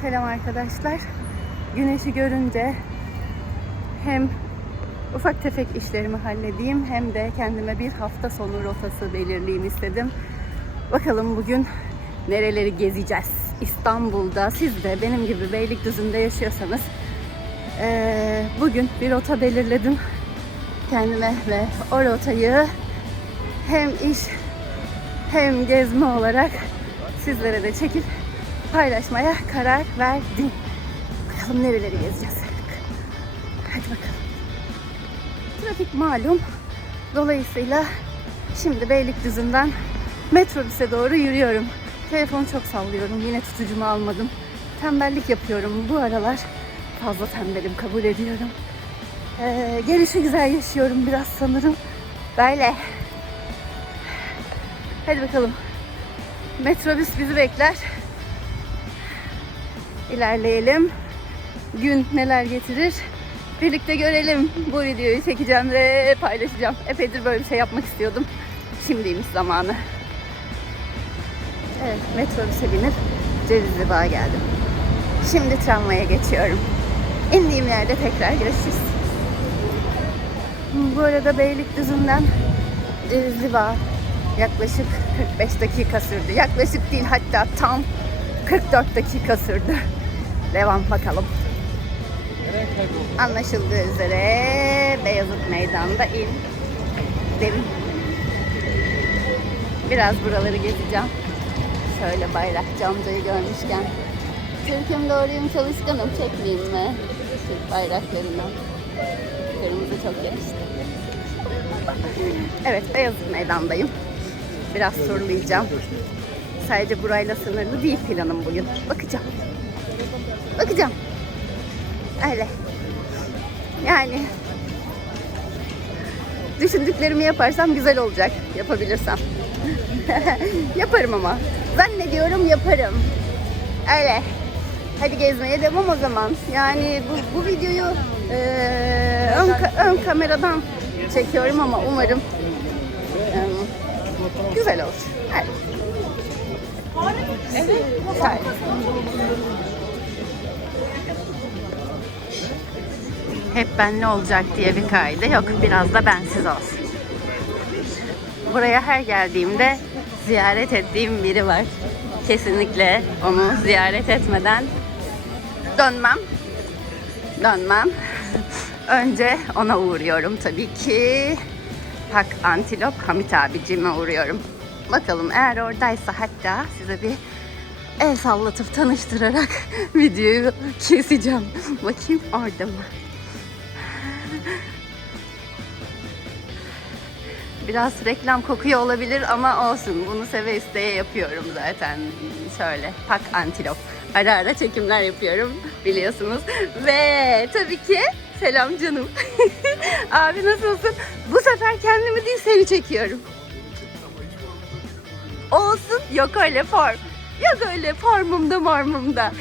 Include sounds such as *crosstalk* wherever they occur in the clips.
Selam arkadaşlar. Güneşi görünce hem ufak tefek işlerimi halledeyim hem de kendime bir hafta sonu rotası belirleyeyim istedim. Bakalım bugün nereleri gezeceğiz? İstanbul'da siz de benim gibi Beylikdüzü'nde yaşıyorsanız eee, bugün bir rota belirledim kendime ve o rotayı hem iş hem gezme olarak sizlere de çekip paylaşmaya karar verdim. Bakalım nereleri gezeceğiz. Hadi bakalım. Trafik malum. Dolayısıyla şimdi Beylikdüzü'nden metrobüse doğru yürüyorum. Telefonu çok sallıyorum. Yine tutucumu almadım. Tembellik yapıyorum bu aralar. Fazla tembelim kabul ediyorum. Ee, gelişi güzel yaşıyorum biraz sanırım. Böyle. Hadi bakalım. Metrobüs bizi bekler. İlerleyelim. Gün neler getirir? Birlikte görelim. Bu videoyu çekeceğim ve paylaşacağım. Epeydir böyle bir şey yapmak istiyordum. Şimdiymiş zamanı. Evet, metrobüse binip Cevizli Bağ'a geldim. Şimdi tramvaya geçiyorum. İndiğim yerde tekrar görüşürüz. Bu arada Beylikdüzü'nden Cevizli Bağ yaklaşık 45 dakika sürdü. Yaklaşık değil hatta tam 44 dakika sürdü. Devam bakalım. Anlaşıldığı üzere Beyazıt Meydan'da indim. Biraz buraları gezeceğim. Şöyle bayrakçı amcayı görmüşken. Türk'üm doğruyum çalışkanım çekmeyeyim mi? Türk bayraklarından. Kırmızı çok yakıştı. Evet Beyazıt Meydan'dayım. Biraz turlayacağım. Sadece burayla sınırlı değil planım bugün. Bakacağım. Bakacağım. Öyle. Yani düşündüklerimi yaparsam güzel olacak. Yapabilirsem. *laughs* yaparım ama. Zannediyorum yaparım. Öyle. Hadi gezmeye devam o zaman. Yani bu, bu videoyu eee, ön, ön kameradan çekiyorum ama umarım eee, güzel olur. Evet. Evet. Şöyle. Hep ben ne olacak diye bir kaydı. Yok biraz da bensiz olsun. Buraya her geldiğimde ziyaret ettiğim biri var. Kesinlikle onu ziyaret etmeden dönmem. Dönmem. *laughs* Önce ona uğruyorum tabii ki. Pak Antilop Hamit abicime uğruyorum. Bakalım eğer oradaysa hatta size bir el sallatıp tanıştırarak *laughs* videoyu keseceğim. Bakayım orada mı? Biraz reklam kokuyor olabilir ama olsun. Bunu seve isteye yapıyorum zaten. Şöyle pak antilop. Ara ara çekimler yapıyorum biliyorsunuz. Ve tabii ki selam canım. *laughs* Abi nasılsın? Bu sefer kendimi değil seni çekiyorum. Olsun. Yok öyle form. Yok öyle formumda mormumda.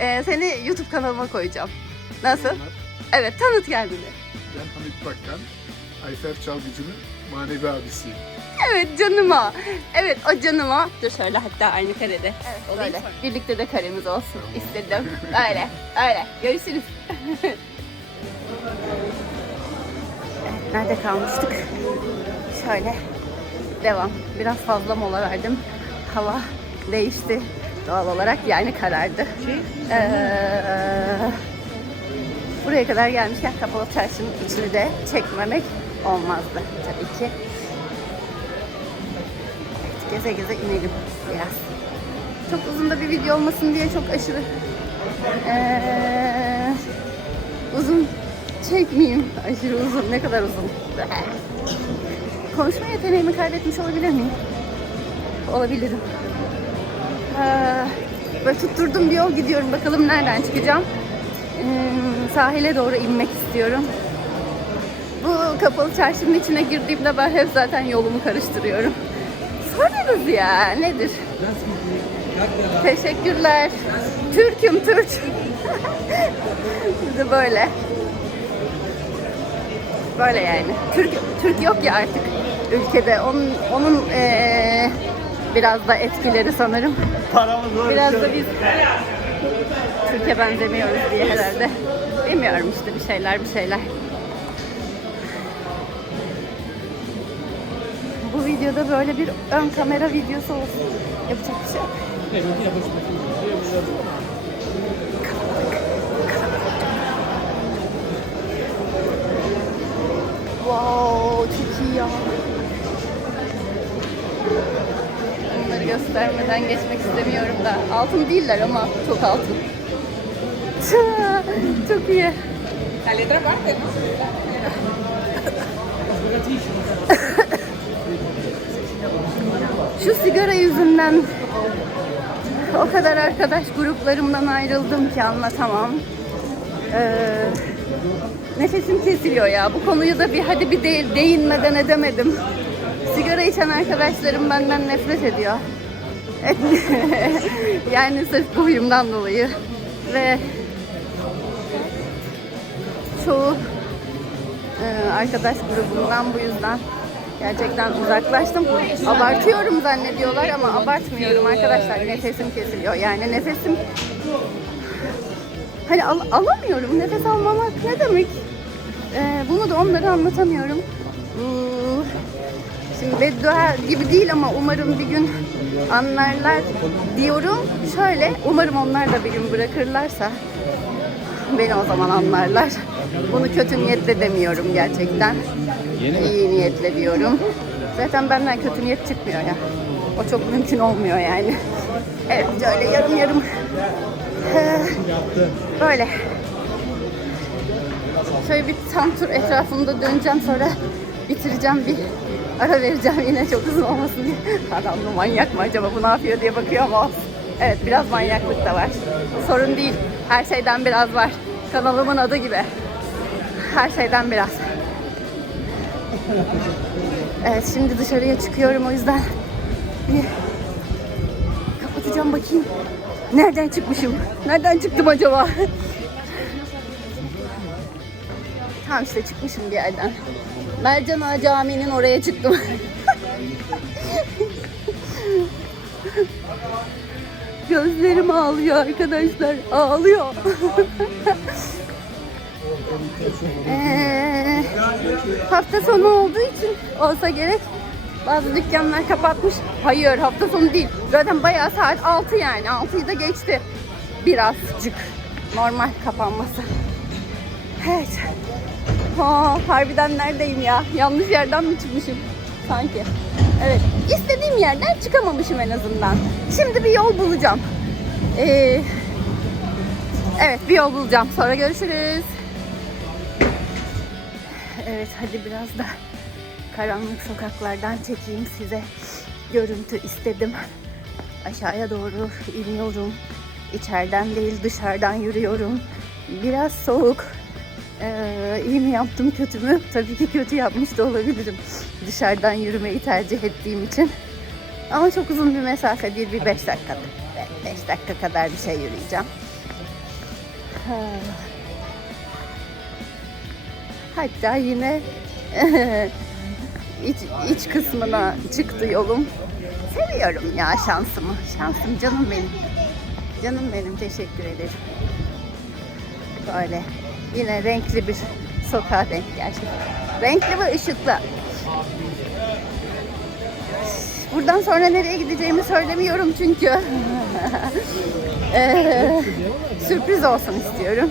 Ee, seni YouTube kanalıma koyacağım. Nasıl? Evet tanıt kendini. Ben Hamit Bakkan, Ayfer Çalgıcı'nın manevi abisiyim. Evet canıma. Evet o canıma. Dur şöyle hatta aynı karede. Evet böyle. Birlikte de karemiz olsun istedim. Öyle. Öyle. Görüşürüz. Evet, Nerede kalmıştık? Şöyle. Devam. Biraz fazla mola verdim. Hava değişti. Doğal olarak yani karardı. Ee, buraya kadar gelmişken kapalı çarşının içini de çekmemek olmazdı tabii ki. Evet, geze geze inelim biraz. Çok uzun da bir video olmasın diye çok aşırı ee, uzun çekmeyeyim. Aşırı uzun. Ne kadar uzun? Konuşma yeteneğimi kaybetmiş olabilir miyim? Olabilirim. Ee, böyle tutturdum bir yol gidiyorum. Bakalım nereden çıkacağım. Ee, sahile doğru inmek istiyorum. Bu kapalı çarşının içine girdiğimde ben hep zaten yolumu karıştırıyorum. Sorarız ya nedir? Teşekkürler. Türk'üm Türk. *laughs* Biz de böyle. Böyle yani. Türk Türk yok ya artık ülkede. Onun onun eee, biraz da etkileri sanırım. Paramız var. Biraz da biz Türkiye benzemiyoruz diye herhalde. Bilmiyorum işte bir şeyler bir şeyler. Bu videoda böyle bir ön kamera videosu olsun. Yapacak bir şey yok. Wow, çok iyi ya. Göstermeden geçmek istemiyorum da. Altın değiller ama çok altın. *laughs* çok iyi. La letra aparte, ¿no? Şu sigara yüzünden o kadar arkadaş gruplarımdan ayrıldım ki anlatamam. Ee, nefesim kesiliyor ya. Bu konuyu da bir hadi bir de, değinmeden edemedim. Sigara içen arkadaşlarım benden nefret ediyor. *laughs* yani sırf bu dolayı. Ve çoğu e, arkadaş grubundan bu yüzden gerçekten uzaklaştım. Abartıyorum zannediyorlar ama abartmıyorum arkadaşlar. Nefesim kesiliyor. Yani nefesim hani al- alamıyorum. Nefes almamak ne demek? E, bunu da onlara anlatamıyorum. Hmm, Şimdi beddua gibi değil ama umarım bir gün anlarlar diyorum. Şöyle umarım onlar da bir gün bırakırlarsa beni o zaman anlarlar. Bunu kötü niyetle demiyorum gerçekten. İyi niyetle diyorum. Zaten benden kötü niyet çıkmıyor ya. O çok mümkün olmuyor yani. Evet öyle yarım yarım. Ee, Böyle. Şöyle bir tam tur etrafında döneceğim sonra bitireceğim bir ara vereceğim yine çok uzun olmasın diye. Adam bu manyak mı acaba bu ne yapıyor diye bakıyor ama. Evet biraz manyaklık da var. Sorun değil. Her şeyden biraz var. Kanalımın adı gibi. Her şeyden biraz. Evet şimdi dışarıya çıkıyorum o yüzden bir kapatacağım bakayım. Nereden çıkmışım? Nereden çıktım acaba? Tamam işte çıkmışım bir yerden. Mercan Ağa Camii'nin oraya çıktım. Gözlerim ağlıyor arkadaşlar. Ağlıyor. Ee, hafta sonu olduğu için olsa gerek bazı dükkanlar kapatmış. Hayır hafta sonu değil. Zaten bayağı saat 6 yani. 6'yı da geçti. Birazcık normal kapanması. Evet. Ha, harbiden neredeyim ya? Yanlış yerden mi çıkmışım? Sanki. Evet. İstediğim yerden çıkamamışım en azından. Şimdi bir yol bulacağım. Ee, evet bir yol bulacağım. Sonra görüşürüz. Evet hadi biraz da karanlık sokaklardan çekeyim size. Görüntü istedim. Aşağıya doğru iniyorum. İçeriden değil dışarıdan yürüyorum. Biraz soğuk. Ee, iyi mi yaptım kötü mü? Tabii ki kötü yapmış da olabilirim. Dışarıdan yürümeyi tercih ettiğim için. Ama çok uzun bir mesafe değil. Bir 5 dakika. 5 dakika kadar bir şey yürüyeceğim. Ha. Hatta yine *laughs* iç, iç kısmına çıktı yolum. Seviyorum ya şansımı. Şansım canım benim. Canım benim teşekkür ederim. Böyle yine renkli bir sokağa denk gerçekten. Renkli ve ışıklı. Buradan sonra nereye gideceğimi söylemiyorum çünkü. Eee, *laughs* sürpriz olsun istiyorum.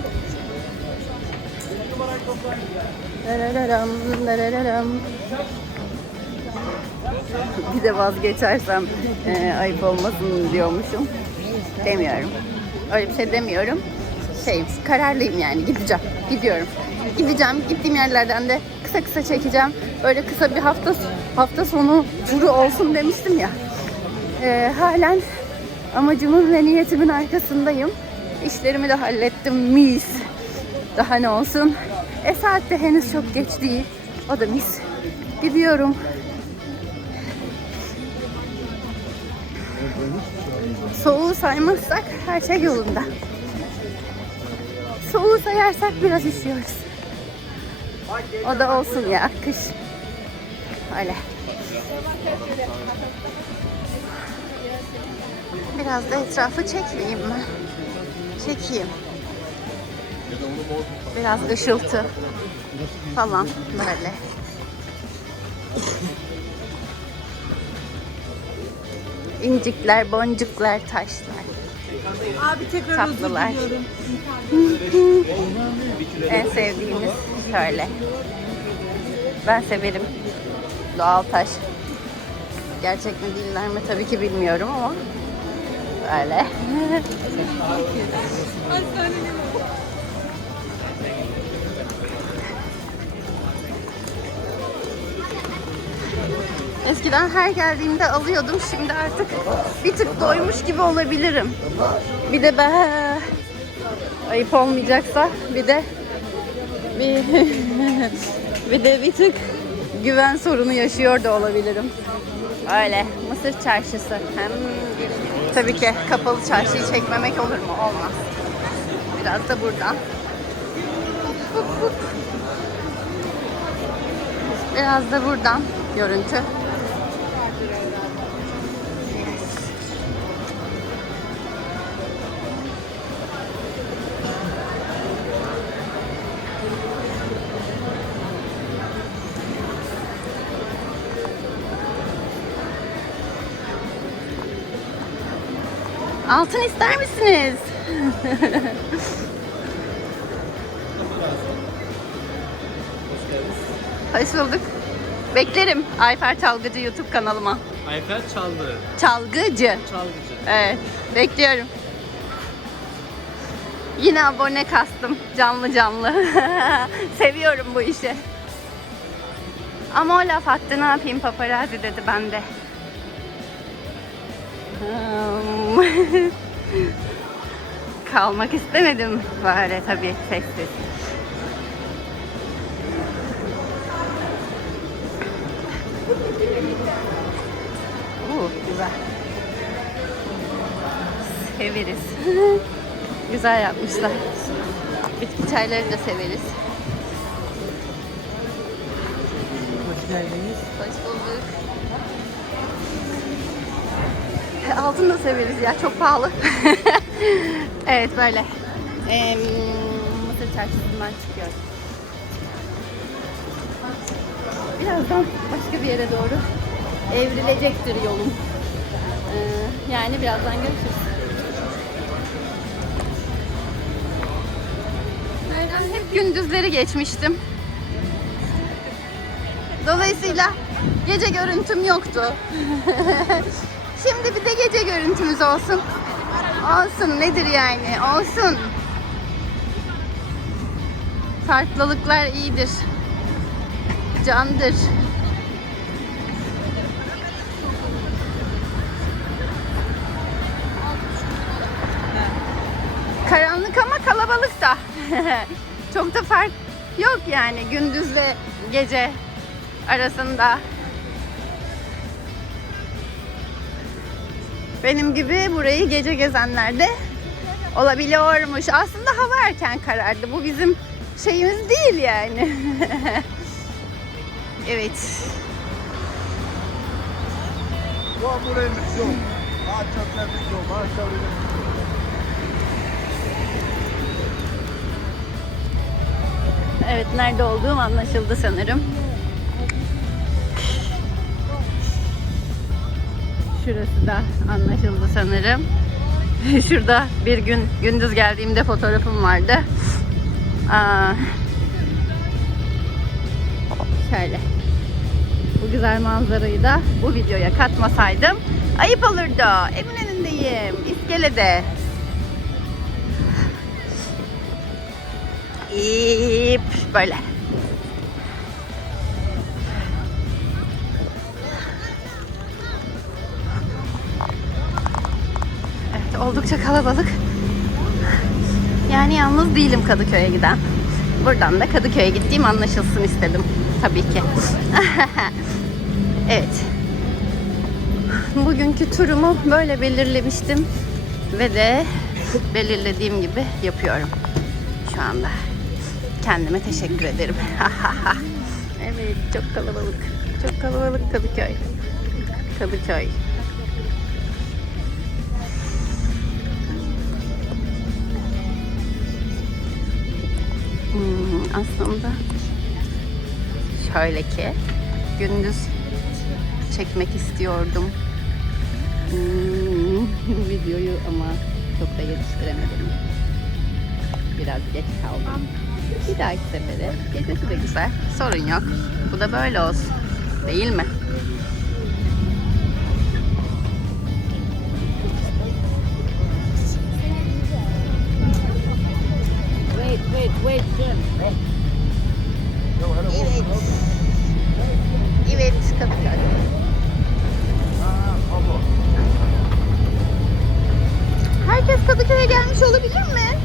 Bir de vazgeçersem e, ayıp olmasın diyormuşum. Demiyorum. Öyle bir şey demiyorum. Şey, kararlıyım yani gideceğim. Gidiyorum. Gideceğim. Gittiğim yerlerden de kısa kısa çekeceğim. Böyle kısa bir hafta hafta sonu turu olsun demiştim ya. E, halen amacımın ve niyetimin arkasındayım. İşlerimi de hallettim. Mis. Daha ne olsun. E saat de henüz çok geç değil. O da mis. Gidiyorum. Soğuğu saymazsak her şey yolunda. Soğuğu sayarsak biraz üşüyoruz. O da olsun ya kış. Öyle. Biraz da etrafı çekmeyeyim mi? çekeyim. Biraz ışıltı falan böyle. İncikler, boncuklar, taşlar. Abi tekrar Tatlılar. en sevdiğimiz şöyle. Ben severim. Doğal taş. Gerçek mi değiller mi tabii ki bilmiyorum ama böyle. Eskiden her geldiğimde alıyordum. Şimdi artık bir tık doymuş gibi olabilirim. Bir de ben *laughs* ayıp olmayacaksa bir de bir *laughs* bir de bir tık güven sorunu yaşıyor da olabilirim. Öyle. Mısır çarşısı. Hem tabii ki kapalı çarşıyı çekmemek olur mu? Olmaz. Biraz da buradan. Biraz da buradan görüntü. Altın ister misiniz? Hoş bulduk. Beklerim Ayfer Çalgıcı YouTube kanalıma. Ayfer çaldı. Çalgıcı. Çalgıcı. Evet, bekliyorum. Yine abone kastım canlı canlı. *laughs* Seviyorum bu işi. Ama o laf attı ne yapayım paparazzi dedi ben de. Hmm. Kalmak istemedim böyle tabii sessiz. Oo, güzel. Severiz. *laughs* güzel yapmışlar. Bitki çayları da severiz. Hoş geldiniz. Hoş bulduk. Altın da severiz ya çok pahalı. *laughs* evet böyle. Ee, Mısır çarşısından çıkıyorum. Birazdan başka bir yere doğru evrilecektir yolum. Ee, yani birazdan görüşürüz. Nereden hep gündüzleri geçmiştim. Dolayısıyla gece görüntüm yoktu. *laughs* Şimdi bir de gece görüntümüz olsun. Olsun nedir yani? Olsun. Farklılıklar iyidir. Candır. Karanlık ama kalabalık da. *laughs* Çok da fark yok yani gündüzle gece arasında. Benim gibi burayı gece gezenler de olabiliyormuş. Aslında hava erken karardı. Bu bizim şeyimiz değil yani. *laughs* evet. Evet nerede olduğum anlaşıldı sanırım. Şurası da anlaşıldı sanırım. *laughs* Şurada bir gün gündüz geldiğimde fotoğrafım vardı. Aa, şöyle. Bu güzel manzarayı da bu videoya katmasaydım ayıp olurdu. Evin önündeyim. iskelede. İp böyle. Oldukça kalabalık. Yani yalnız değilim Kadıköy'e giden. Buradan da Kadıköy'e gittiğim anlaşılsın istedim. Tabii ki. *laughs* evet. Bugünkü turumu böyle belirlemiştim. Ve de belirlediğim gibi yapıyorum şu anda. Kendime teşekkür ederim. *laughs* evet, çok kalabalık. Çok kalabalık Kadıköy. Kadıköy. Aslında. Şöyle ki gündüz çekmek istiyordum. Hmm, videoyu ama çok da yetiştiremedim. Biraz geç kaldım. Bir dahaki sefere gecesi de güzel. Sorun yok. Bu da böyle olsun. Değil mi? Evet. Evet, Kadıköy. Herkes Kadıköy'e gelmiş olabilir mi?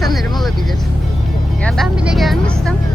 *laughs* Sanırım olabilir. Ya ben bile gelmiştim.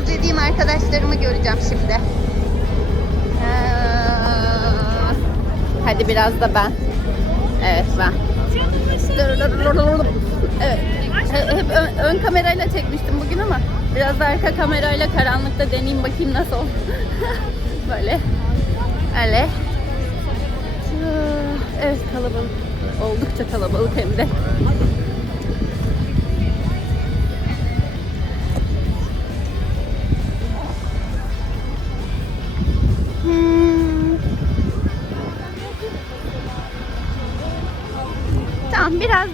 Özlediğim arkadaşlarımı göreceğim şimdi. Ee, Hadi biraz da ben. Evet ben. Evet. he- Hep ön, ön kamerayla çekmiştim bugün ama biraz da arka kamerayla karanlıkta deneyeyim bakayım nasıl olur. *laughs* Böyle. Öyle. Evet kalabalık. Oldukça kalabalık hem de.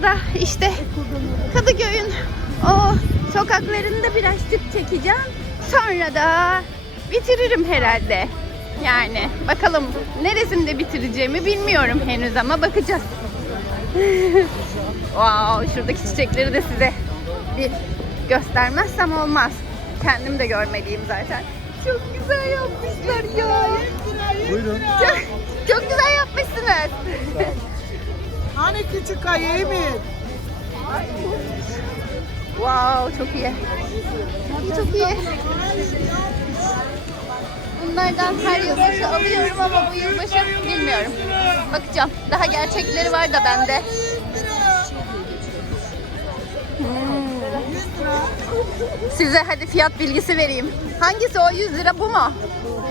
Da işte Kadıköy'ün o sokaklarında birazcık çekeceğim. Sonra da bitiririm herhalde. Yani bakalım neresinde bitireceğimi bilmiyorum henüz ama bakacağız. *laughs* wow, şuradaki çiçekleri de size bir göstermezsem olmaz. Kendim de görmeliyim zaten. Çok güzel yapmışlar ya. Buyurun. Çok, çok güzel yapmışsınız. *laughs* Hani küçük ayı Emir? Wow, çok iyi. Çok iyi. Bunlardan her yılbaşı alıyorum ama bu yılbaşı bilmiyorum. Bakacağım. Daha gerçekleri var da bende. Hmm. Size hadi fiyat bilgisi vereyim. Hangisi o 100 lira bu mu?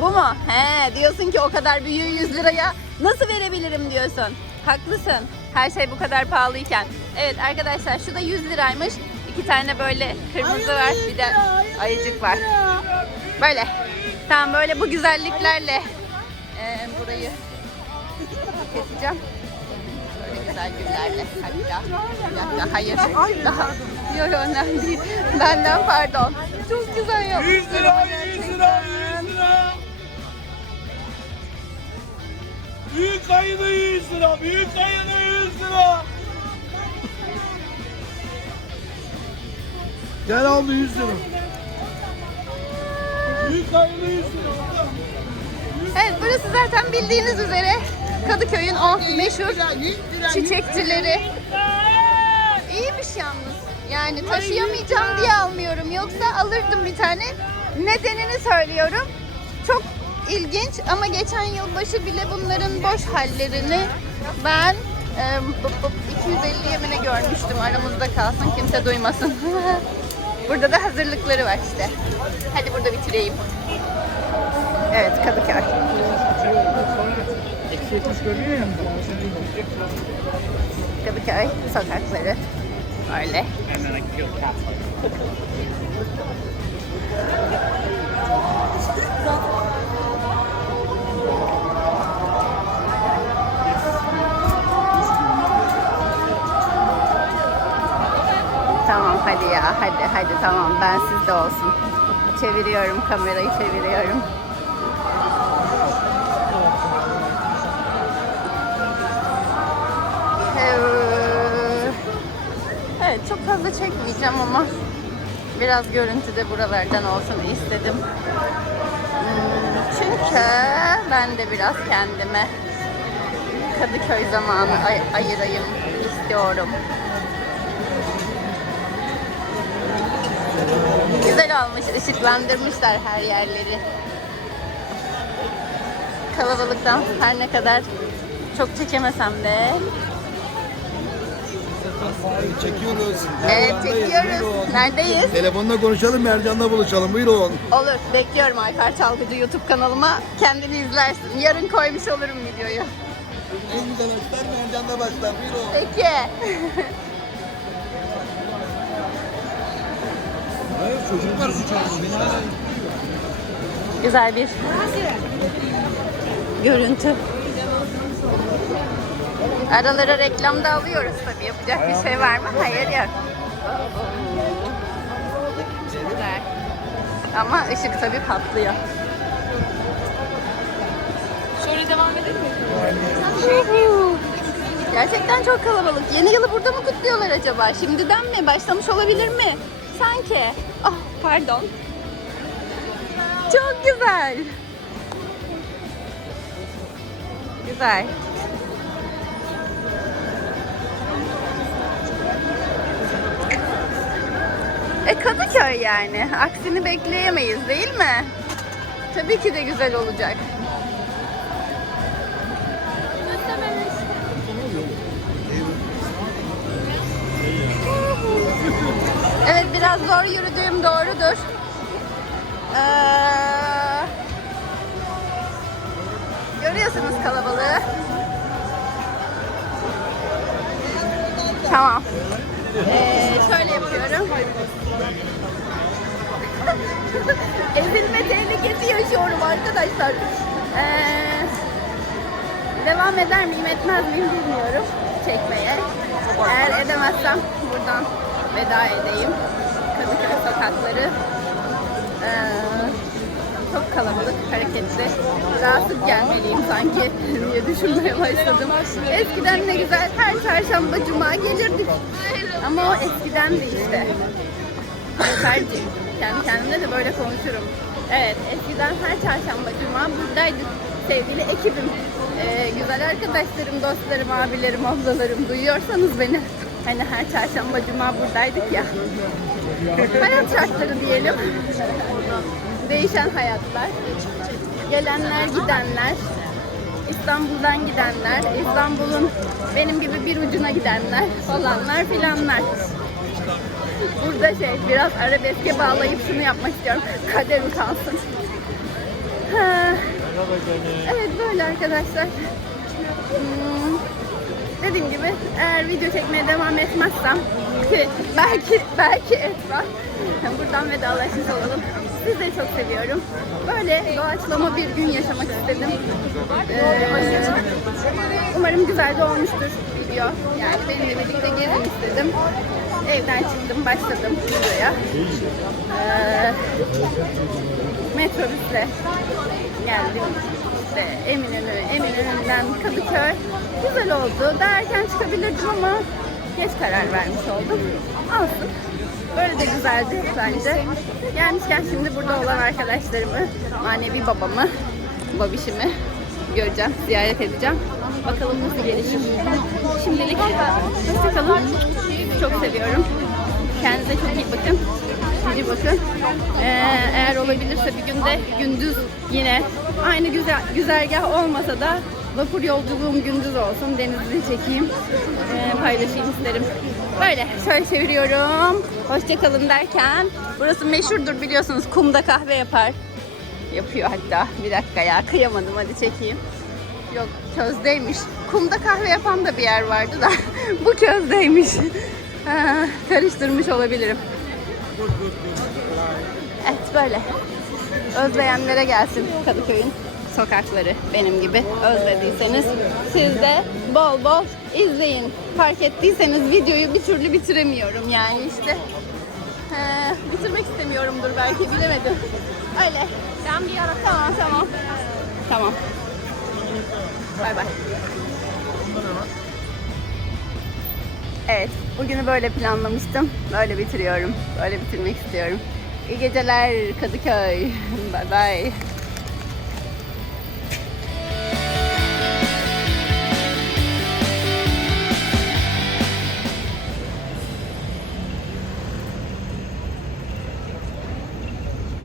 Bu mu? He diyorsun ki o kadar büyüğü 100 liraya nasıl verebilirim diyorsun. Haklısın. Her şey bu kadar pahalıyken. Evet arkadaşlar şu da 100 liraymış. İki tane böyle kırmızı var bir de ayıcık var. Böyle. Tamam böyle bu güzelliklerle eee, burayı keseceğim. Böyle güzel güllerle. Hatta. Bir dakika hayır. Daha. Yok yok önemli değil. Benden pardon. Çok güzel yapmışlar. 100 lira, 100 lira, 100 lira. Büyük ayını 100 lira, büyük ayını 100 lira. Gel aldı 100 lira. Büyük ayını 100 lira. Evet burası zaten bildiğiniz üzere Kadıköy'ün o meşhur çiçekçileri. İyiymiş yalnız. Yani taşıyamayacağım diye almıyorum. Yoksa alırdım bir tane. Nedenini söylüyorum. Çok ilginç ama geçen yılbaşı bile bunların boş hallerini ben 250 yemine görmüştüm. Aramızda kalsın kimse duymasın. *laughs* burada da hazırlıkları var işte. Hadi burada bitireyim. Evet Kadıköy. Kadıköy sokakları. Öyle. Tamam hadi ya hadi hadi tamam ben sizde olsun. Çeviriyorum kamerayı çeviriyorum. Ee, evet çok fazla çekmeyeceğim ama biraz görüntü de buralardan olsun istedim. Hmm, çünkü ben de biraz kendime Kadıköy zamanı ay ayırayım istiyorum. Güzel olmuş, ışıklandırmışlar her yerleri. Kalabalıktan her ne kadar çok çekemesem de Çekiyoruz. Evet çekiyoruz. Neredeyiz? Telefonla konuşalım, Mercan'la buluşalım. Buyurun. Olur. Bekliyorum Ayfer Çalgıcı YouTube kanalıma. Kendini izlersin. Yarın koymuş olurum videoyu. En güzel açlar Mercan'da başlar. Buyurun. Peki. *laughs* Çocuklar Güzel bir görüntü. Aralara reklamda alıyoruz tabii. Yapacak bir şey var mı? Hayır yok. Güzel. Ama ışık tabii patlıyor. Sonra devam edelim mi? Gerçekten çok kalabalık. Yeni yılı burada mı kutluyorlar acaba? Şimdiden mi? Başlamış olabilir mi? Sanki. Ah pardon. Çok güzel. Güzel. E Kadıköy yani. Aksini bekleyemeyiz değil mi? Tabii ki de güzel olacak. Biraz zor yürüdüğüm doğrudur. Ee, görüyorsunuz kalabalığı. Tamam. Ee, şöyle yapıyorum. *laughs* Ezilme tehlikesi yaşıyorum arkadaşlar. Ee, devam eder miyim etmez miyim bilmiyorum çekmeye. Eğer edemezsem buradan veda edeyim. Sokakları ee, çok kalabalık, hareketli. Rahatsız gelmeliyim sanki *laughs* diye düşünmeye başladım. Eskiden ne güzel her çarşamba, cuma gelirdik. Ama o eskidendi işte. Tercih. Kendi kendimle de böyle konuşurum. Evet, eskiden her çarşamba, cuma buradaydık. Sevgili ekibim, ee, güzel arkadaşlarım, dostlarım, abilerim, ablalarım duyuyorsanız beni. Hani her çarşamba, cuma buradaydık ya. Hayat şartları diyelim. Değişen hayatlar. Gelenler, gidenler. İstanbul'dan gidenler, İstanbul'un benim gibi bir ucuna gidenler falanlar filanlar. Burada şey biraz arabeske bağlayıp şunu yapmak istiyorum. Kader utansın. Evet böyle arkadaşlar. Hmm, Dediğim gibi eğer video çekmeye devam etmezsem ki belki belki etmem. *laughs* Buradan vedalaşmış olalım. Sizleri çok seviyorum. Böyle doğaçlama bir gün yaşamak istedim. Ee, umarım güzel de olmuştur video. Yani benimle birlikte gezin istedim. Evden çıktım, başladım videoya. Ee, metrobüsle geldim. İşte Eminönü, Eminönü'nden Kadıköy. Güzel oldu. Daha erken çıkabilirdim ama geç karar vermiş oldum. Olsun. Böyle de güzeldi bence. Gelmişken şimdi burada olan arkadaşlarımı, manevi babamı, babişimi göreceğim, ziyaret edeceğim. Bakalım nasıl gelişir. Şimdilik hoşçakalın. Çok seviyorum. Kendinize çok iyi bakın. İyi bakın. Ee, eğer olabilirse bir günde gündüz yine aynı güzel güzergah olmasa da vapur yolculuğum gündüz olsun. Denizli çekeyim. ee, paylaşayım isterim. Böyle şöyle çeviriyorum. Hoşçakalın derken burası meşhurdur biliyorsunuz. Kumda kahve yapar. Yapıyor hatta. Bir dakika ya kıyamadım hadi çekeyim. Yok közdeymiş. Kumda kahve yapan da bir yer vardı da *laughs* bu közdeymiş. Karıştırmış olabilirim. Evet böyle. Özleyenlere gelsin Kadıköy'ün sokakları benim gibi. Özlediyseniz siz de bol bol izleyin. Fark ettiyseniz videoyu bir türlü bitiremiyorum yani işte. Ee, bitirmek istemiyorumdur belki bilemedim. Öyle. Ben bir ara tamam tamam. Tamam. Bay bay. Evet, bugünü böyle planlamıştım. Böyle bitiriyorum. Böyle bitirmek istiyorum. İyi geceler Kadıköy. *laughs* Bye bye.